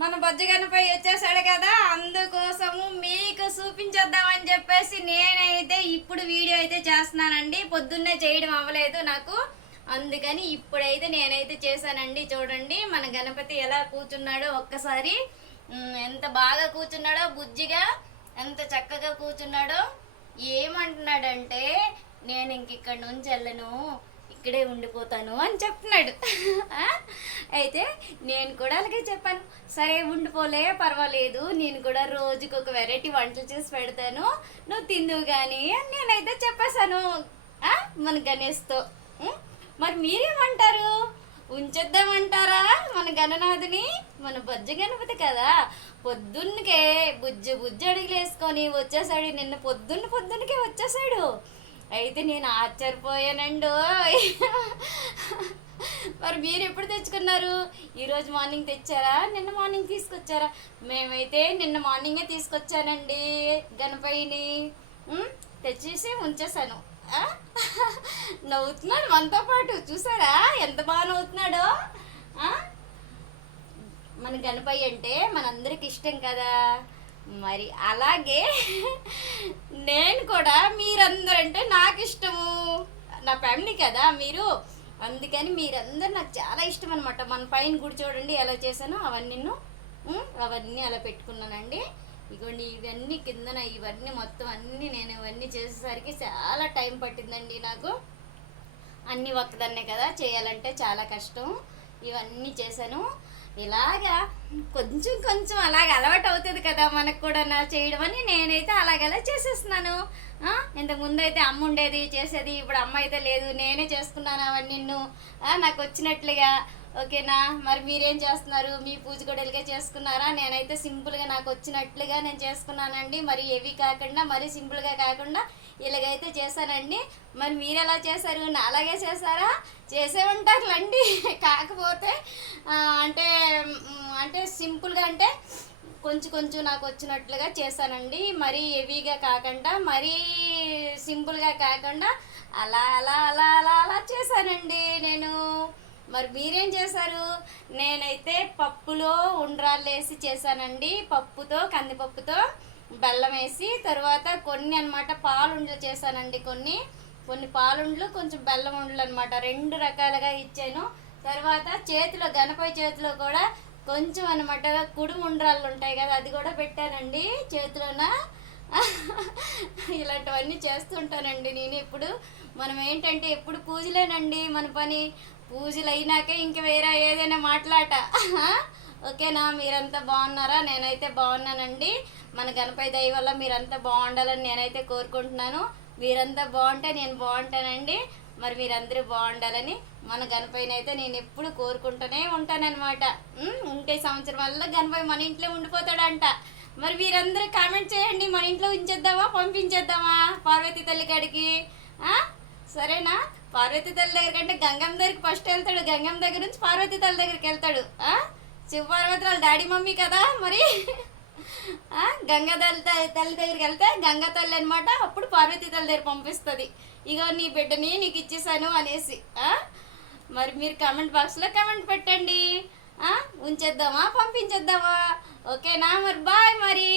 మన బొజ్జగనపై వచ్చేసాడు కదా అందుకోసము మీకు చూపించేద్దామని చెప్పేసి నేనైతే ఇప్పుడు వీడియో అయితే చేస్తున్నానండి. పొద్దున్నే చేయడం అవ్వలేదు నాకు. అందుకని ఇప్పుడైతే నేనైతే చేశానండి. చూడండి మన గణపతి ఎలా కూర్చున్నాడో ఒక్కసారి. ఎంత బాగా కూర్చున్నాడో బుజ్జిగా ఎంత చక్కగా కూర్చున్నాడో ఏమంటున్నాడంటే నేను ఇంక ఇక్కడ నుంచి వెళ్ళను. ఇక్కడే ఉండిపోతాను అని చెప్తున్నాడు. అయితే నేను కూడా అలాగే చెప్పాను. సరే ఉండిపోలే పర్వాలేదు. నేను కూడా రోజుకి ఒక వెరైటీ వంటలు చేసి పెడతాను. నువ్వు తిందువు కానీ అని నేనైతే చెప్పేశాను. మన గణేష్తో. మరి మీరేమంటారు? ఉంచేద్దామంటారా మన గణనాథుని? మన బొజ్జ గణపతి కదా. పొద్దున్నకే బుజ్జు బుజ్జు అడుగులు వేసుకొని వచ్చేసాడు. నిన్న పొద్దున్న పొద్దున్నకే వచ్చేసాడు. అయితే నేను ఆశ్చర్యపోయానండు. మరి మీరు ఎప్పుడు తెచ్చుకున్నారు? ఈరోజు మార్నింగ్ తెచ్చారా? నిన్న మార్నింగ్ తీసుకొచ్చారా? మేమైతే నిన్న మార్నింగే తీసుకొచ్చానండి గణపయ్యని. తెచ్చేసి ఉంచేసాను నవ్వుతున్నాడు మనతో పాటు చూసారా? ఎంత బాగా నవ్వుతున్నాడో. మన గణపయ్య అంటే మనందరికి ఇష్టం కదా. మరి అలాగే నేను కూడా మీరందరంటే నాకు ఇష్టము నా ఫ్యామిలీ కదా మీరు. అందుకని మీరందరూ నాకు చాలా ఇష్టం అనమాట మన పైన గుడి చూడండి ఎలా చేశానో అవన్నీ అవన్నీ అలా పెట్టుకున్నానండి. ఇగోండి ఇవన్నీ కిందన ఇవన్నీ మొత్తం అన్నీ నేను ఇవన్నీ చేసేసరికి చాలా టైం పట్టిందండి నాకు. అన్నీ ఒక్కదాన్నే కదా చేయాలంటే చాలా కష్టం. ఇవన్నీ చేశాను. ఇలాగా కొంచెం కొంచెం అలాగ అలవాటు అవుతుంది కదా మనకు కూడా నా చేయడం అని నేనైతే అలాగలా చేసేస్తున్నాను. ఇంతకుముందు ముందు అయితే అమ్మ ఉండేది చేసేది ఇప్పుడు అమ్మ అయితే లేదు నేనే చేసుకున్నాను అవన్నీ నిన్ను. నాకు వచ్చినట్లుగా ఓకేనా? మరి మీరేం చేస్తున్నారు? మీ పూజ గొడవలుగా చేసుకున్నారా? నేనైతే సింపుల్గా నాకు వచ్చినట్లుగా నేను చేసుకున్నానండి. మరి ఏవి కాకుండా మరి సింపుల్గా కాకుండా ఇలాగైతే చేశానండి. మరి మీరు ఎలా చేశారు? నా అలాగే చేశారా? చేసే ఉంటారులండి. కాకపోతే అంటే అంటే సింపుల్గా అంటే కొంచెం కొంచెం నాకు వచ్చినట్లుగా చేశానండి. మరీ హెవీగా కాకుండా మరీ సింపుల్గా కాకుండా అలా అలా అలా అలా అలా చేశానండి నేను. మరి మీరేం చేశారు? నేనైతే పప్పులో ఉండ్రాళ్ళు వేసి చేశానండి. పప్పుతో కందిపప్పుతో బెల్లం వేసి తర్వాత కొన్ని అన్నమాట పాలుండ్లు చేశానండి కొన్ని. కొన్ని పాలుండ్లు కొంచెం బెల్లం ఉండ్లు అనమాట రెండు రకాలుగా ఇచ్చాను. తర్వాత చేతిలో గణపతి చేతిలో కూడా కొంచెం అనమాట కుడుము ఉండ్రాళ్ళు ఉంటాయి కదా అది కూడా పెట్టానండి చేతిలోన. ఇలాంటివన్నీ చేస్తుంటానండి నేను ఇప్పుడు. మనం ఏంటంటే ఎప్పుడు పూజలేనండి మన పని. పూజలు అయినాకే ఇంక వేరే ఏదైనా మాట్లాట. ఓకేనా మీరంతా బాగున్నారా? నేనైతే బాగున్నానండి. మన గణపతి దయ వల్ల మీరంతా బాగుండాలని నేనైతే కోరుకుంటున్నాను. మీరంతా బాగుంటే నేను బాగుంటానండి. మరి మీరందరూ బాగుండాలని మన గణపైన అయితే నేను ఎప్పుడు కోరుకుంటూనే ఉంటానన్నమాట. ఉంటే సంవత్సరం వల్ల గణపై మన ఇంట్లో ఉండిపోతాడంట. మరి మీరందరూ కామెంట్ చేయండి. మన ఇంట్లో ఉంచేద్దామా? పంపించేద్దామా? పార్వతీ తల్లి కాడికి? సరేనా? పార్వతీ తల్లి దగ్గర కంటే గంగమ్మ దగ్గరికి ఫస్ట్ వెళ్తాడు. గంగమ్మ దగ్గర నుంచి పార్వతీ తల్లి దగ్గరికి వెళ్తాడు. శివ పార్వతి వాళ్ళ డాడీ మమ్మీ కదా మరి? గంగా తల్లి తల్లి దగ్గరికి వెళ్తే గంగా తల్లి అనమాట అప్పుడు పార్వతీ తల్లి దగ్గర పంపిస్తుంది. ఇగో నీ బిడ్డని నీకు ఇచ్చేసాను అనేసి. మరి మీరు కామెంట్ బాక్స్లో కామెంట్ పెట్టండి. ఉంచేద్దామా? పంపించేద్దామా? ఓకేనా? మరి బాయ్ మరి.